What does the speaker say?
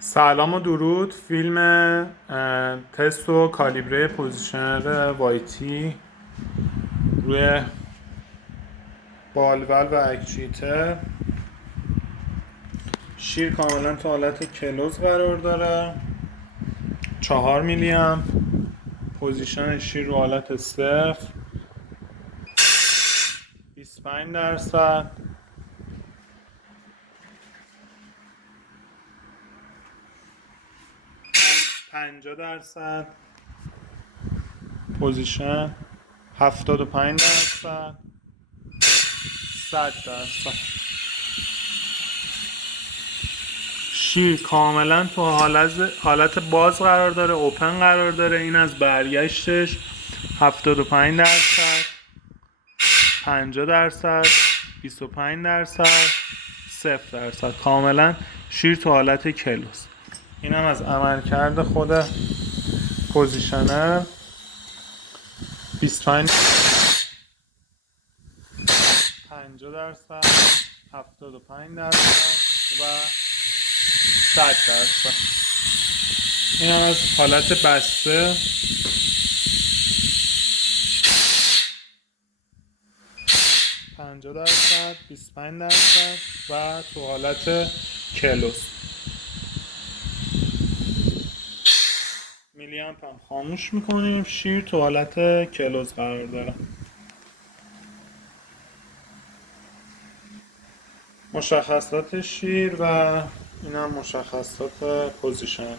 سلام و درود. فیلم تست و کالیبره پوزیشنر وایتی روی بالول و اکچویتر. شیر کاملا تو حالت کلوز قرار داره، 4 میلی امپ. پوزیشن شیر رو حالت 0، 25%، 50%، پوزیشن 75%، 100%. شیر کاملا تو حالت باز قرار داره، اوپن قرار داره. این از برگشتش 75%، 50%، 25%، 0%. کاملا شیر تو حالت کلوز. این هم از عملکرد خود پوزیشنر. 25، 50%، 75% و 100%. این هم از حالت بسته. 50%، 25% و تو حالت کلوز. میلی امپ هم خاموش میکنیم. شیر تو حالت کلوز قرار داره. مشخصات شیر و این هم مشخصات پوزیشن.